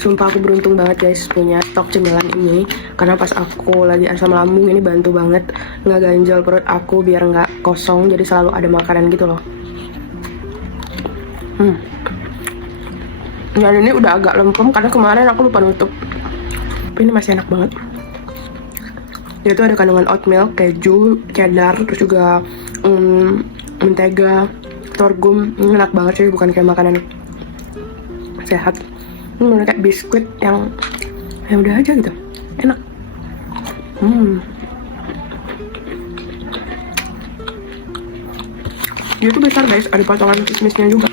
Sumpah aku beruntung banget guys punya stok cemilan ini, karena pas aku lagi asam lambung ini bantu banget nggak ganjal perut aku biar nggak kosong, jadi selalu ada makanan gitu loh. Dan ini udah agak lempem karena kemarin aku lupa nutup. Tapi ini masih enak banget. Dia tuh ada kandungan oatmeal, keju, cheddar, terus juga mentega, sorghum. Ini enak banget sih, bukan kayak makanan sehat. Ini bener kayak biskuit yang ya udah aja gitu, enak. Dia tuh besar guys, ada potongan kismisnya juga.